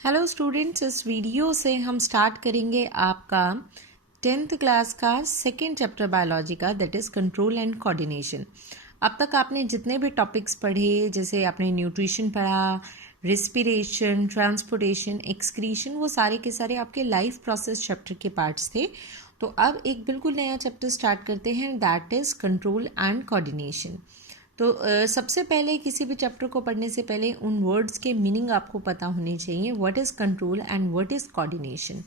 Hello students, इस video से हम स्टार्ट करेंगे आपका 10th क्लास का सेकेंड चैप्टर बायोलॉजी का, that is control and coordination. अब तक आपने जितने भी टॉपिक्स पढ़े, जैसे आपने न्यूट्रिशन पढ़ा, रिस्पिरेशन, ट्रांसपोर्टेशन, एक्सक्रीशन, वो सारे के सारे आपके लाइफ प्रोसेस चैप्टर के पार्ट्स थे। तो अब एक बिल्कुल नया चैप्टर स्टार्ट करते हैं, that is control and coordination. तो सबसे पहले किसी भी चैप्टर को पढ़ने से पहले उन वर्ड्स के मीनिंग आपको पता होने चाहिए। What is control and what is coordination.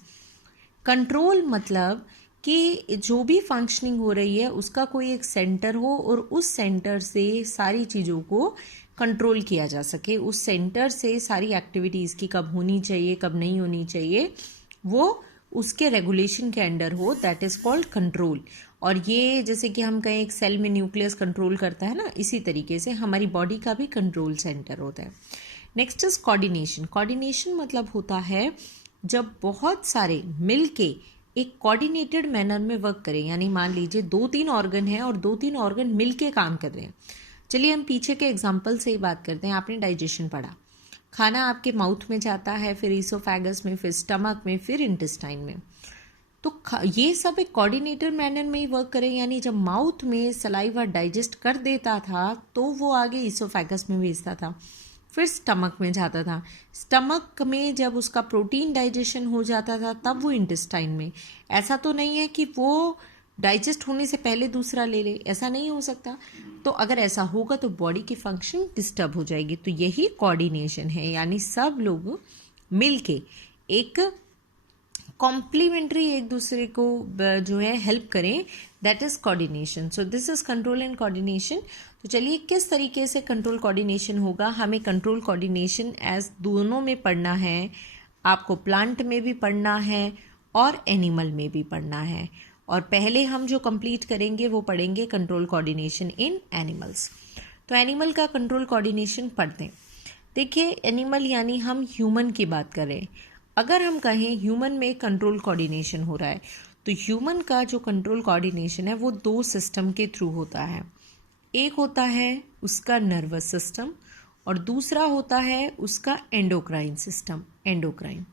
Control मतलब कि जो भी फंक्शनिंग हो रही है उसका कोई एक सेंटर हो और उस सेंटर से सारी चीज़ों को कंट्रोल किया जा सके, उस सेंटर से सारी एक्टिविटीज़ की कब होनी चाहिए कब नहीं होनी चाहिए वो उसके रेगुलेशन के अंडर हो, दैट इज़ कॉल्ड कंट्रोल। और ये जैसे कि हम कहें एक सेल में न्यूक्लियस कंट्रोल करता है ना, इसी तरीके से हमारी बॉडी का भी कंट्रोल सेंटर होता है। Next is coordination. कोऑर्डिनेशन मतलब होता है जब बहुत सारे मिलके एक कोऑर्डिनेटेड मैनर में वर्क करें, यानी मान लीजिए 2-3 ऑर्गन हैं और 2-3 ऑर्गन मिलके काम कर रहे हैं। चलिए हम पीछे के एग्जाम्पल से ही बात करते हैं। आपने डाइजेशन पढ़ा, खाना आपके माउथ में जाता है, फिर ईसोफेगस में, फिर स्टमक में, फिर इंटेस्टाइन में। तो ये सब एक कोऑर्डिनेटर मैनर में ही वर्क करें, यानी जब माउथ में सलाइवा डाइजेस्ट कर देता था तो वो आगे ईसोफेगस में भेजता था, फिर स्टमक में जाता था, स्टमक में जब उसका प्रोटीन डाइजेशन हो जाता था तब वो इंटेस्टाइन में। ऐसा तो नहीं है कि वो डाइजेस्ट होने से पहले दूसरा ले ले, ऐसा नहीं हो सकता। तो अगर ऐसा होगा तो बॉडी की फंक्शन डिस्टर्ब हो जाएगी। तो यही कोऑर्डिनेशन है, यानी सब लोग मिलके एक कॉम्प्लीमेंट्री एक दूसरे को जो है हेल्प करें, that is coordination. So this is control and coordination. तो चलिए किस तरीके से कंट्रोल कोऑर्डिनेशन होगा। हमें कंट्रोल कोऑर्डिनेशन एज दोनों में पढ़ना है, आपको प्लांट में भी पढ़ना है और एनिमल में भी पढ़ना है। और पहले हम जो कंप्लीट करेंगे वो पढ़ेंगे कंट्रोल कोऑर्डिनेशन इन एनिमल्स। तो एनिमल का कंट्रोल कोऑर्डिनेशन पढ़ते हैं। देखिए, एनिमल यानी हम ह्यूमन की बात करें, अगर हम कहें ह्यूमन में कंट्रोल कोऑर्डिनेशन हो रहा है तो ह्यूमन का जो कंट्रोल कोऑर्डिनेशन है वो 2 सिस्टम के थ्रू होता है। एक होता है उसका नर्वस सिस्टम और दूसरा होता है उसका एंडोक्राइन सिस्टम, एंडोक्राइन।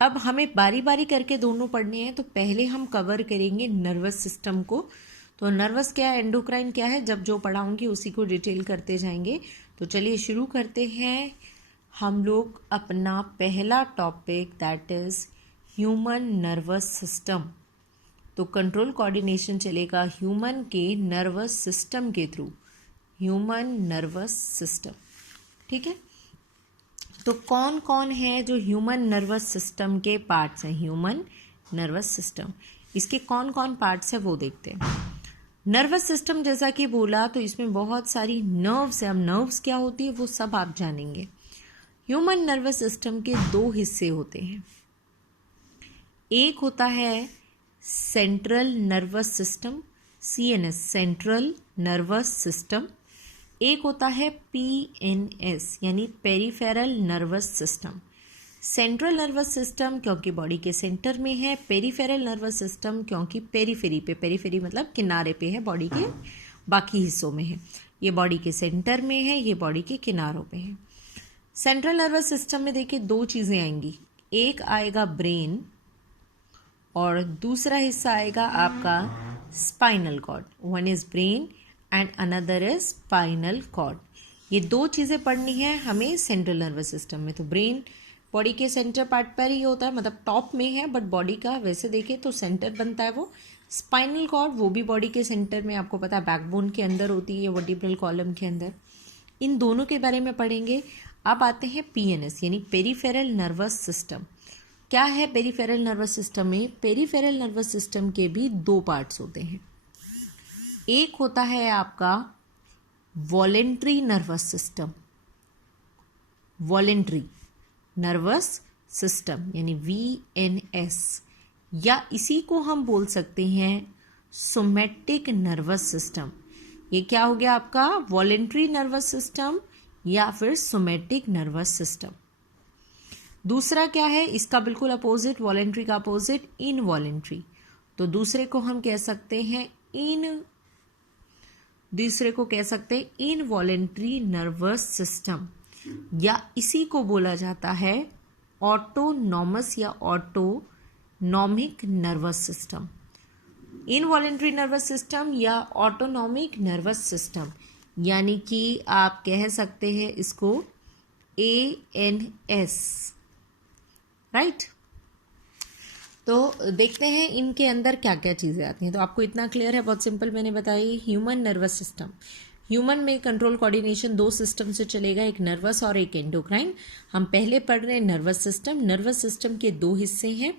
अब हमें बारी बारी करके दोनों पढ़ने हैं, तो पहले हम कवर करेंगे नर्वस सिस्टम को। तो नर्वस क्या है, एंडोक्राइन क्या है, जब जो पढ़ाऊंगी उसी को डिटेल करते जाएंगे। तो चलिए शुरू करते हैं हम लोग अपना पहला topic, that is human nervous system. तो कंट्रोल कोऑर्डिनेशन चलेगा ह्यूमन के नर्वस सिस्टम के थ्रू, ह्यूमन नर्वस सिस्टम। ठीक है, तो कौन कौन है जो ह्यूमन नर्वस सिस्टम के पार्ट्स हैं। ह्यूमन नर्वस सिस्टम, इसके कौन कौन पार्ट्स हैं वो देखते हैं। नर्वस सिस्टम जैसा कि बोला तो इसमें बहुत सारी नर्व्स हैं। अब नर्व्स क्या होती है वो सब आप जानेंगे। ह्यूमन नर्वस सिस्टम के 2 हिस्से होते हैं। एक होता है central nervous system, CNS, central nervous system. एक होता है PNS, यानी peripheral nervous system. Central nervous system क्योंकि बॉडी के सेंटर में है, पेरिफेरल नर्वस सिस्टम क्योंकि पेरीफेरी पे, पेरीफेरी मतलब किनारे पे है, बॉडी के बाकी हिस्सों में है। ये बॉडी के सेंटर में है, ये बॉडी के किनारों पे है। सेंट्रल नर्वस सिस्टम में देखिए 2 चीज़ें आएंगी, एक आएगा ब्रेन और दूसरा हिस्सा आएगा आपका spinal cord. One is brain and another is spinal cord. ये 2 चीज़ें पढ़नी है हमें सेंट्रल नर्वस सिस्टम में। तो ब्रेन बॉडी के सेंटर पार्ट पर ही होता है, मतलब टॉप में है, बट बॉडी का वैसे देखें तो सेंटर बनता है वो। स्पाइनल कॉर्ड वो भी बॉडी के सेंटर में, आपको पता है बैकबोन के अंदर होती है, वर्टिब्रल कॉलम के अंदर। इन दोनों के बारे में पढ़ेंगे। अब आते हैं PNS, यानी पेरिफेरल नर्वस सिस्टम। क्या है पेरिफेरल नर्वस सिस्टम में? पेरिफेरल नर्वस सिस्टम के भी 2 पार्ट्स होते हैं। एक होता है आपका voluntary nervous system, voluntary nervous system यानी VNS, या इसी को हम बोल सकते हैं सोमैटिक नर्वस सिस्टम। ये क्या हो गया आपका वॉलेंट्री नर्वस सिस्टम या फिर सोमैटिक नर्वस सिस्टम। दूसरा क्या है इसका बिल्कुल अपोजिट, वॉलेंट्री का अपोजिट इनवॉलेंट्री। तो दूसरे को हम कह सकते हैं इनवॉलेंट्री नर्वस सिस्टम, या इसी को बोला जाता है ऑटोनॉमस या autonomic nervous system, involuntary nervous system या ऑटोनॉमिक नर्वस सिस्टम, यानी कि आप कह सकते हैं इसको ANS, राइट। तो देखते हैं इनके अंदर क्या क्या चीज़ें आती हैं। तो आपको इतना क्लियर है, बहुत सिंपल मैंने बताई। ह्यूमन नर्वस सिस्टम, ह्यूमन में कंट्रोल कोऑर्डिनेशन दो सिस्टम से चलेगा, एक नर्वस और एक एंडोक्राइन। हम पहले पढ़ रहे हैं नर्वस सिस्टम। नर्वस सिस्टम के दो हिस्से हैं,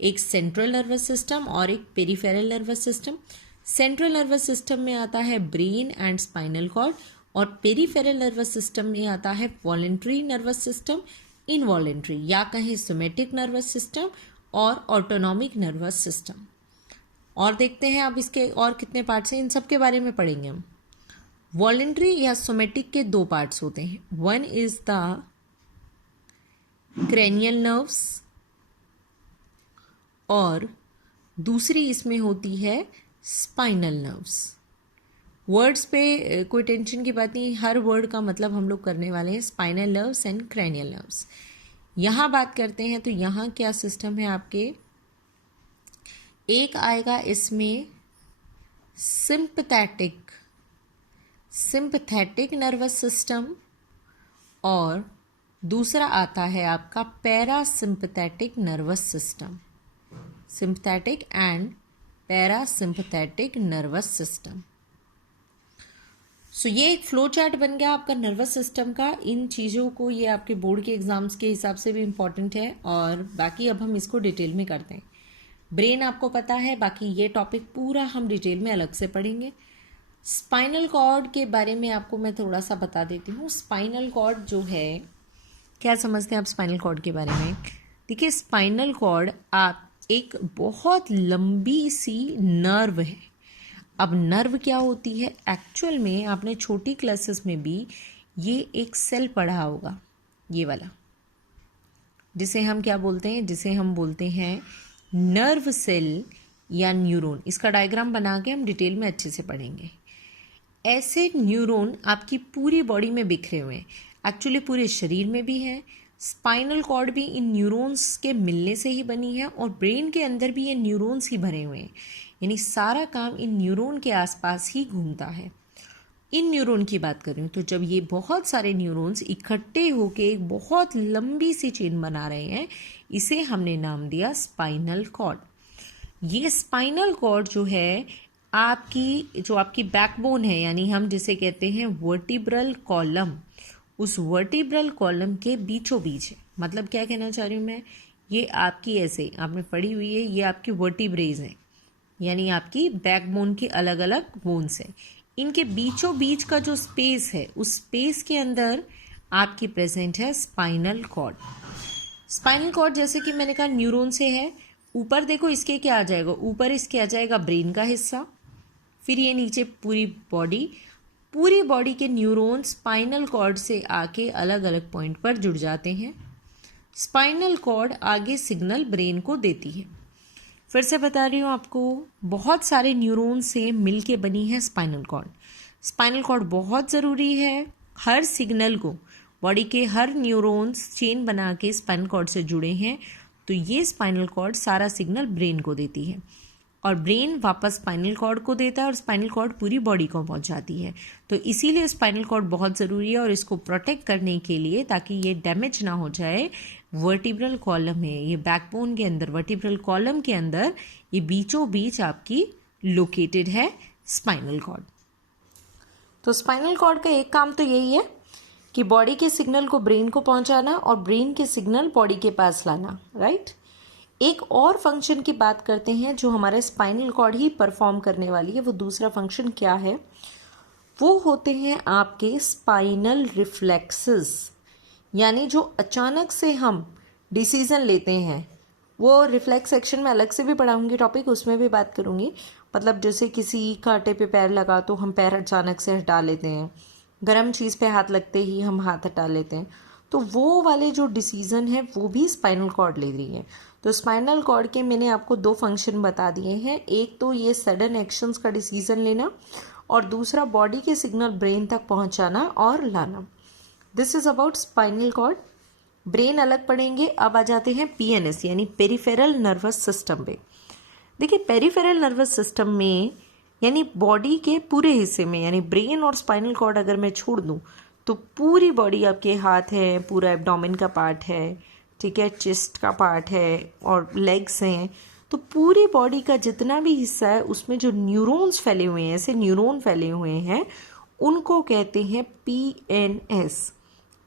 एक सेंट्रल नर्वस सिस्टम और एक peripheral nervous system. Central nervous system में आता है ब्रेन एंड स्पाइनल कॉर्ड, और पेरिफेरल नर्वस सिस्टम में आता है वॉलेंट्री नर्वस सिस्टम, इनवॉलेंट्री या कहें सोमेटिक नर्वस सिस्टम और ऑटोनॉमिक नर्वस सिस्टम। और देखते हैं अब इसके और कितने पार्ट्स हैं, इन सब के बारे में पढ़ेंगे हम। वॉलेंट्री या सोमेटिक के दो पार्ट्स होते हैं, one is the cranial nerves और दूसरी इसमें होती है स्पाइनल नर्व्स। वर्ड्स पे कोई टेंशन की बात नहीं, हर वर्ड का मतलब हम लोग करने वाले हैं, spinal nerves and cranial nerves. यहाँ बात करते हैं तो यहाँ क्या सिस्टम है आपके, एक आएगा इसमें सिंपथेटिक नर्वस सिस्टम और दूसरा आता है आपका parasympathetic nervous system, sympathetic and parasympathetic nervous system. So ये एक फ्लो चार्ट बन गया आपका नर्वस सिस्टम का। इन चीज़ों को, ये आपके बोर्ड के एग्जाम्स के हिसाब से भी इम्पॉर्टेंट है, और बाकी अब हम इसको डिटेल में करते हैं। ब्रेन आपको पता है, बाकी ये टॉपिक पूरा हम डिटेल में अलग से पढ़ेंगे। स्पाइनल कॉर्ड के बारे में आपको मैं थोड़ा सा बता देती हूँ। स्पाइनल कॉर्ड जो है, क्या समझते हैं आप स्पाइनल कॉर्ड के बारे में? देखिए, स्पाइनल कॉर्ड आप एक बहुत लंबी सी नर्व है। अब नर्व क्या होती है, एक्चुअल में आपने छोटी क्लासेस में भी ये एक सेल पढ़ा होगा, ये वाला, जिसे हम क्या बोलते हैं, जिसे हम बोलते हैं नर्व सेल या न्यूरॉन। इसका डायग्राम बना के हम डिटेल में अच्छे से पढ़ेंगे। ऐसे न्यूरॉन आपकी पूरी बॉडी में बिखरे हुए हैं, एक्चुअली पूरे शरीर में भी है। स्पाइनल कॉर्ड भी इन न्यूरॉन्स के मिलने से ही बनी है, और ब्रेन के अंदर भी ये न्यूरॉन्स ही भरे हुए हैं, यानी सारा काम इन न्यूरॉन के आसपास ही घूमता है। इन न्यूरॉन की बात करूं तो जब ये बहुत सारे न्यूरॉन्स इकट्ठे होके एक बहुत लंबी सी चेन बना रहे हैं, इसे हमने नाम दिया स्पाइनल कॉर्ड। ये स्पाइनल कॉर्ड जो है आपकी बैकबोन है, यानी हम जिसे कहते हैं वर्टिब्रल कॉलम, उस वर्टिब्रल कॉलम के बीचों बीच है। मतलब क्या कहना चाह रही हूँ मैं, ये आपकी ऐसे आपने पढ़ी हुई है, ये आपकी वर्टिब्रेज है, यानी आपकी बैकबोन के अलग अलग बोन्स है। इनके बीचों बीच का जो स्पेस है, उस स्पेस के अंदर आपकी प्रेजेंट है स्पाइनल कॉर्ड। स्पाइनल कॉर्ड जैसे कि मैंने कहा न्यूरॉन से है। ऊपर देखो इसके क्या आ जाएगा, ऊपर इसके आ जाएगा ब्रेन का हिस्सा, फिर ये नीचे पूरी बॉडी के न्यूरॉन स्पाइनल कॉर्ड से आके अलग अलग पॉइंट पर जुड़ जाते हैं। स्पाइनल कॉर्ड आगे सिग्नल ब्रेन को देती है। फिर से बता रही हूँ आपको, बहुत सारे न्यूरॉन से मिलके बनी है स्पाइनल कॉर्ड। स्पाइनल कॉर्ड बहुत ज़रूरी है, हर सिग्नल को बॉडी के हर न्यूरॉन्स चेन बना के स्पाइनल कॉर्ड से जुड़े हैं, तो ये स्पाइनल कॉर्ड सारा सिग्नल ब्रेन को देती है, और ब्रेन वापस स्पाइनल कॉर्ड को देता है, और स्पाइनल कॉर्ड पूरी बॉडी को पहुंचाती है। तो इसीलिए स्पाइनल कॉर्ड बहुत ज़रूरी है, और इसको प्रोटेक्ट करने के लिए, ताकि ये डैमेज ना हो जाए, वर्टिब्रल कॉलम है ये बैकबोन के अंदर, वर्टिब्रल कॉलम के अंदर ये बीचों बीच आपकी लोकेटेड है स्पाइनल कॉर्ड। तो स्पाइनल कॉर्ड का एक काम तो यही है कि बॉडी के सिग्नल को ब्रेन को पहुंचाना और ब्रेन के सिग्नल बॉडी के पास लाना, राइट। एक और फंक्शन की बात करते हैं जो हमारे स्पाइनल कॉर्ड ही परफॉर्म करने वाली है। वो दूसरा फंक्शन क्या है, वो होते हैं आपके स्पाइनल रिफ्लेक्सेस, यानी जो अचानक से हम डिसीजन लेते हैं। वो रिफ्लेक्स सेक्शन में अलग से भी पढ़ाऊंगी टॉपिक, उसमें भी बात करूंगी। मतलब जैसे किसी कांटे पे पैर लगा तो हम पैर अचानक से हटा लेते हैं, गर्म चीज़ पे हाथ लगते ही हम हाथ हटा लेते हैं, तो वो वाले जो डिसीजन है वो भी स्पाइनल कॉर्ड ले रही है। तो स्पाइनल कॉर्ड के मैंने आपको दो फंक्शन बता दिए हैं, एक तो ये सडन एक्शंस का डिसीजन लेना, और दूसरा बॉडी के सिग्नल ब्रेन तक पहुंचाना और लाना। This is about spinal cord. Brain अलग पढ़ेंगे। अब आ जाते हैं पीएनएस यानी पेरिफेरल नर्वस सिस्टम पे। देखिए पेरिफेरल नर्वस सिस्टम में यानी बॉडी के पूरे हिस्से में यानी ब्रेन और स्पाइनल कॉर्ड अगर मैं छोड़ दूं तो पूरी बॉडी, आपके हाथ है, पूरा एब्डोमेन का पार्ट है, ठीक है, चेस्ट का पार्ट है और लेग्स हैं, तो पूरी बॉडी का जितना भी हिस्सा है उसमें जो न्यूरॉन्स फैले हुए हैं, ऐसे न्यूरॉन फैले हुए हैं, उनको कहते हैं पीएनएस,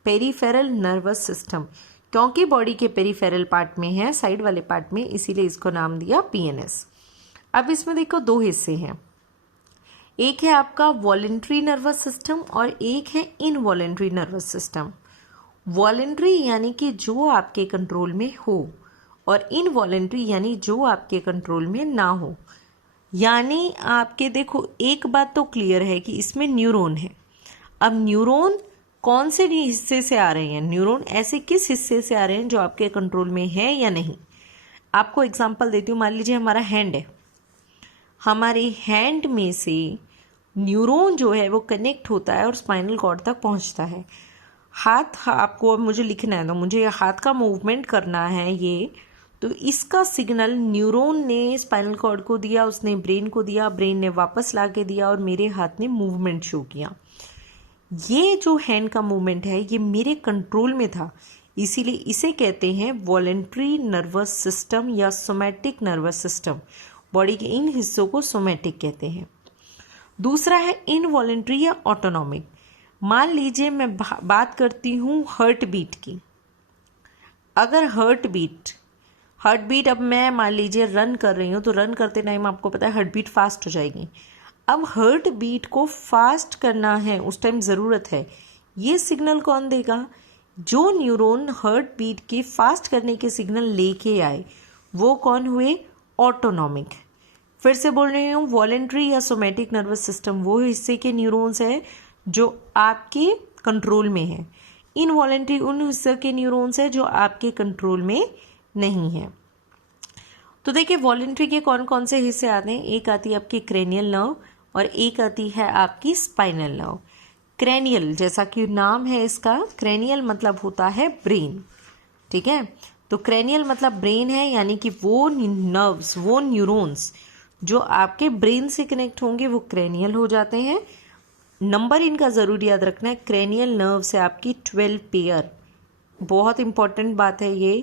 पेरिफेरल नर्वस सिस्टम। क्योंकि बॉडी के पेरिफेरल पार्ट में है, साइड वाले पार्ट में, इसीलिए इसको नाम दिया पीएनएस। अब इसमें देखो दो हिस्से हैं, एक है आपका वॉलेंट्री नर्वस सिस्टम और एक है इनवॉलेंट्री नर्वस सिस्टम। वॉलेंट्री यानी कि जो आपके कंट्रोल में हो और इनवॉलेंट्री यानी जो आपके कंट्रोल में ना हो। यानी आपके देखो एक बात तो क्लियर है कि इसमें न्यूरॉन है। अब न्यूरॉन कौन से हिस्से से आ रहे हैं, न्यूरॉन ऐसे किस हिस्से से आ रहे हैं जो आपके कंट्रोल में है या नहीं। आपको एग्जांपल देती हूँ, मान लीजिए हमारा हैंड है, हमारे हैंड में से न्यूरॉन जो है वो कनेक्ट होता है और स्पाइनल कॉर्ड तक पहुंचता है। हाथ, आपको मुझे लिखना है तो मुझे हाथ का मूवमेंट करना है ये, तो इसका सिग्नल न्यूरॉन ने स्पाइनल कॉर्ड को दिया, उसने ब्रेन को दिया, ब्रेन ने वापस ला के दिया और मेरे हाथ ने मूवमेंट शो किया। ये जो हैंड का मूवमेंट है ये मेरे कंट्रोल में था, इसीलिए इसे कहते हैं वॉलेंट्री नर्वस सिस्टम या सोमैटिक नर्वस सिस्टम। बॉडी के इन हिस्सों को सोमैटिक कहते हैं। दूसरा है इनवॉलेंट्री या ऑटोनॉमिक। मान लीजिए मैं बात करती हूँ हार्ट बीट की। अगर हार्ट बीट अब मैं मान लीजिए रन कर रही हूँ तो रन करते टाइम आपको पता है हार्ट बीट फास्ट हो जाएगी। अब हार्ट बीट को फास्ट करना है, उस टाइम ज़रूरत है, ये सिग्नल कौन देगा? जो न्यूरॉन हार्ट बीट के फास्ट करने के सिग्नल लेके आए वो कौन हुए? ऑटोनॉमिक। फिर से बोल रही हूँ, वॉलेंट्री या सोमैटिक नर्वस सिस्टम वो हिस्से के न्यूरॉन्स है जो आपके कंट्रोल में है। इनवॉलेंट्री उन हिस्से के न्यूरॉन्स है जो आपके कंट्रोल में नहीं है। तो देखिए वॉलेंट्री के कौन कौन से हिस्से आते हैं। एक आती है आपकी क्रेनियल नर्व और एक आती है आपकी स्पाइनल नर्व। क्रेनियल जैसा कि नाम है इसका, क्रेनियल मतलब होता है ब्रेन, ठीक है। तो क्रेनियल मतलब ब्रेन है, यानी कि वो नर्व्स, वो न्यूरॉन्स जो आपके ब्रेन से कनेक्ट होंगे वो क्रेनियल हो जाते हैं। नंबर इनका ज़रूर याद रखना है। क्रेनियल नर्व से आपकी 12 पेयर, बहुत इंपॉर्टेंट बात है ये,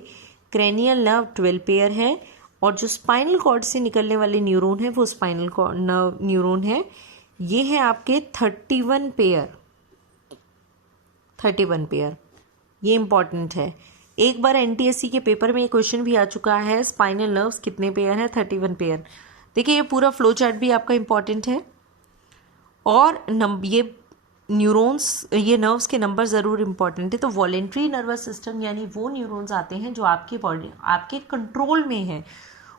क्रेनियल नर्व 12 पेयर है। और जो स्पाइनल कॉर्ड से निकलने वाले न्यूरॉन है वो स्पाइनल नर्व न्यूरॉन है, ये है आपके 31 पेयर। 31 पेयर, ये इंपॉर्टेंट है। एक बार एनटीएससी के पेपर में ये क्वेश्चन भी आ चुका है, स्पाइनल नर्व्स कितने पेयर है? 31 पेयर। देखिए ये पूरा फ्लो चार्ट भी आपका इंपॉर्टेंट है और ये न्यूरॉन्स, ये नर्व्स के नंबर ज़रूर इंपॉर्टेंट है। तो वॉलेंट्री नर्वस सिस्टम यानी वो न्यूरॉन्स आते हैं जो आपकी बॉडी, आपके कंट्रोल में है।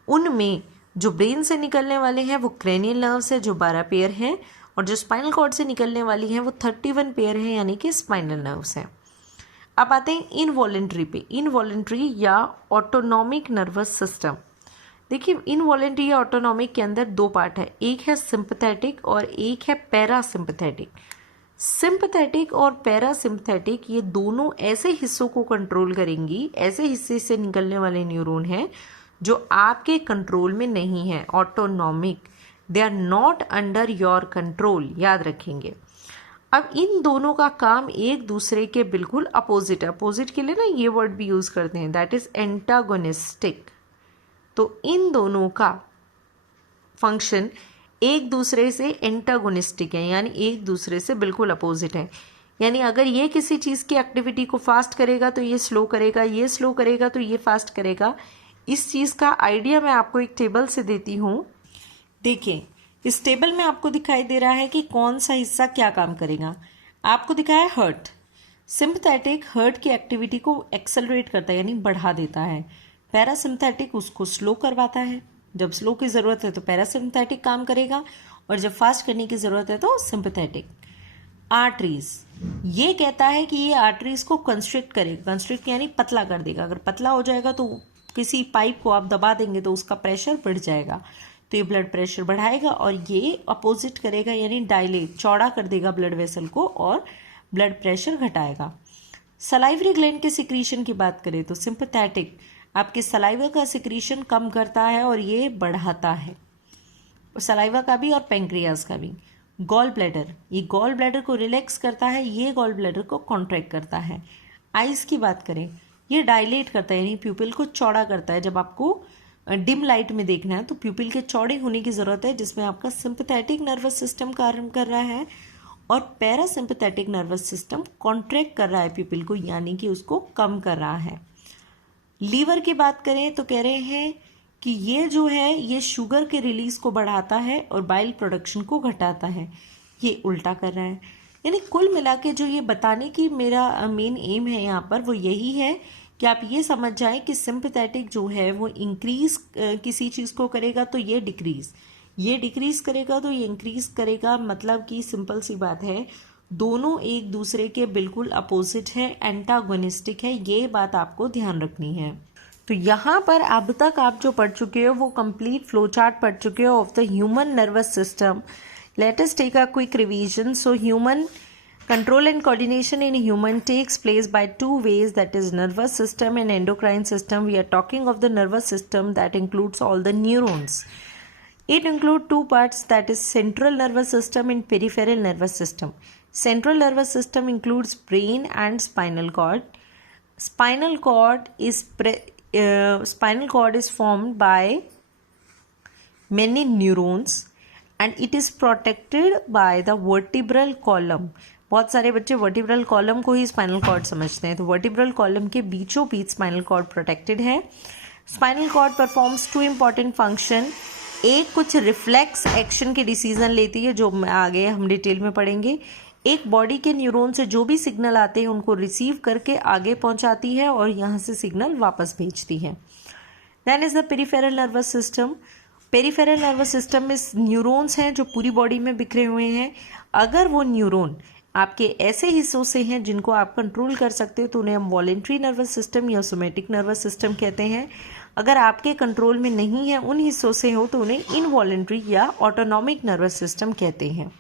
उनमें जो ब्रेन से निकलने वाले हैं वो क्रेनियल नर्व्स है जो 12 पेयर हैं, और जो स्पाइनल कॉर्ड से निकलने वाली हैं वो 31 पेयर हैं, यानी कि स्पाइनल नर्व्स हैं। अब आते हैं इनवॉलेंट्री पे। इनवॉलेंट्री या ऑटोनॉमिक नर्वस सिस्टम। देखिए इनवॉलेंट्री या ऑटोनॉमिक के अंदर दो पार्ट है, एक है सिंपैथेटिक और एक है पैरासिम्पैथेटिक। सिंपैथेटिक और पैरासिम्पैथेटिक ये दोनों ऐसे हिस्सों को कंट्रोल करेंगी, ऐसे हिस्से से निकलने वाले न्यूरॉन हैं जो आपके कंट्रोल में नहीं है। Autonomic, they are not under your control, याद रखेंगे। अब इन दोनों का काम एक दूसरे के बिल्कुल अपोजिट है। अपोजिट के लिए ना ये वर्ड भी यूज करते हैं, दैट इज एंटागोनिस्टिक। तो इन दोनों का फंक्शन एक दूसरे से एंटागोनिस्टिक है, यानी एक दूसरे से बिल्कुल अपोजिट है। यानी अगर ये किसी चीज़ की एक्टिविटी को फास्ट करेगा तो ये स्लो करेगा, ये स्लो करेगा तो ये फास्ट करेगा। इस चीज़ का आइडिया मैं आपको एक टेबल से देती हूँ। देखिए इस टेबल में आपको दिखाई दे रहा है कि कौन सा हिस्सा क्या काम करेगा। आपको दिखाया है हार्ट। सिंपैथेटिक हार्ट की एक्टिविटी को एक्सेलरेट करता है, यानी बढ़ा देता है। पैरासिम्पैथेटिक उसको स्लो करवाता है। जब स्लो की ज़रूरत है तो पैरासिम्पैथेटिक काम करेगा, और जब फास्ट करने की ज़रूरत है तो सिंपैथेटिक। आर्टरीज, ये कहता है कि ये आर्टरीज को कंस्ट्रिक्ट करेगा। कंस्ट्रिक्ट यानी पतला कर देगा। अगर पतला हो जाएगा तो किसी पाइप को आप दबा देंगे तो उसका प्रेशर बढ़ जाएगा, तो ये ब्लड प्रेशर बढ़ाएगा। और ये अपोजिट करेगा, यानी डायलेट, चौड़ा कर देगा ब्लड वेसल को और ब्लड प्रेशर घटाएगा। सलाइवरी ग्लैंड के सिक्रीशन की बात करें तो सिंपैथेटिक आपके सलाइवा का सिक्रीशन कम करता है और ये बढ़ाता है, सलाइवा का भी और पेंक्रियाज का भी। गॉल ब्लैडर, ये गॉल ब्लैडर को रिलैक्स करता है, ये गॉल ब्लैडर को कॉन्ट्रैक्ट करता है। आइज़ की बात करें, ये डायलेट करता है यानी प्यूपिल को चौड़ा करता है। जब आपको डिम लाइट में देखना है तो प्यूपिल के चौड़े होने की ज़रूरत है, जिसमें आपका सिंपैथेटिक नर्वस सिस्टम कार्य कर रहा है और पैरासिम्पैथेटिक नर्वस सिस्टम कॉन्ट्रैक्ट कर रहा है प्यूपिल को, यानी कि उसको कम कर रहा है। लीवर की बात करें तो कह रहे हैं कि ये जो है ये शुगर के रिलीज को बढ़ाता है और बाइल प्रोडक्शन को घटाता है, ये उल्टा कर रहा है। यानी कुल मिला के जो ये बताने की मेरा मेन एम है यहाँ पर वो यही है कि आप ये समझ जाएं कि सिंपैथेटिक जो है वो इंक्रीज किसी चीज़ को करेगा तो ये डिक्रीज करेगा तो ये इंक्रीज करेगा। मतलब कि सिंपल सी बात है, दोनों एक दूसरे के बिल्कुल अपोजिट है, एंटागोनिस्टिक है, ये बात आपको ध्यान रखनी है। तो यहाँ पर अब तक आप जो पढ़ चुके हो वो कंप्लीट फ्लो चार्ट पढ़ चुके हो of the human nervous system. Let us take a quick revision. So human control and coordination in human takes place by two ways, that is nervous system and endocrine system. We are talking of the nervous system that includes all the neurons. It includes two parts, that is central nervous system and peripheral nervous system. Central nervous system includes brain and spinal cord. Spinal cord is formed by many neurons and it is protected by the vertebral column. बहुत सारे बच्चे vertebral column को ही spinal cord समझते हैं, तो vertebral column के बीचों बीच स्पाइनल कॉर्ड प्रोटेक्टेड है। Spinal cord performs two important function. एक कुछ रिफ्लेक्स एक्शन के डिसीजन लेती है जो आगे हम डिटेल में पढ़ेंगे। एक बॉडी के न्यूरॉन से जो भी सिग्नल आते हैं उनको रिसीव करके आगे पहुंचाती है और यहाँ से सिग्नल वापस भेजती है। Then is the peripheral nervous system. Peripheral nervous system में न्यूरॉन्स हैं जो पूरी बॉडी में बिखरे हुए हैं। अगर वो न्यूरॉन आपके ऐसे हिस्सों से हैं जिनको आप कंट्रोल कर सकते हो तो उन्हें हम वॉलेंट्री नर्वस सिस्टम या सोमेटिक नर्वस सिस्टम कहते हैं। अगर आपके कंट्रोल में नहीं है, उन हिस्सों से हो, तो उन्हें इनवॉलेंट्री या ऑटोनॉमिक नर्वस सिस्टम कहते हैं।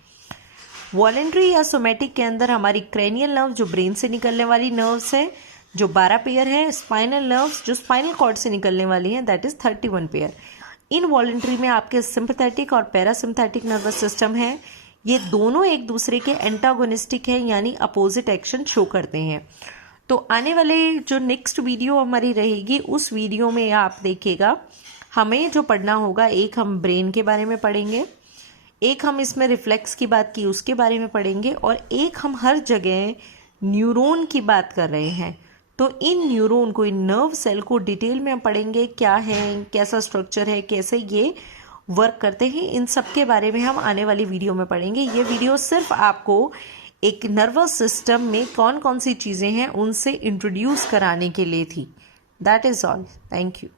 वॉलेंट्री या सोमेटिक के अंदर हमारी क्रेनियल नर्व जो ब्रेन से निकलने वाली नर्व्स है जो 12 पेयर है, स्पाइनल नर्व्स जो स्पाइनल कॉर्ड से निकलने वाली हैं दैट इज 31 पेयर। इनवॉलेंट्री में आपके सिंपैथेटिक और पैरासिम्पैथेटिक नर्वस सिस्टम है, ये दोनों एक दूसरे के एंटागोनिस्टिक हैं यानी अपोजिट एक्शन शो करते हैं। तो आने वाले जो नेक्स्ट वीडियो हमारी रहेगी उस वीडियो में आप देखिएगा हमें जो पढ़ना होगा, एक हम ब्रेन के बारे में पढ़ेंगे, एक हम इसमें रिफ्लेक्स की बात की उसके बारे में पढ़ेंगे और एक हम हर जगह न्यूरॉन की बात कर रहे हैं। तो इन न्यूरॉन को, इन नर्व सेल को डिटेल में हम पढ़ेंगे, क्या है, कैसा स्ट्रक्चर है, कैसे ये वर्क करते हैं, इन सब के बारे में हम आने वाली वीडियो में पढ़ेंगे। ये वीडियो सिर्फ आपको एक नर्वस सिस्टम में कौन कौन सी चीज़ें हैं उनसे इंट्रोड्यूस कराने के लिए थी। That is all. Thank you.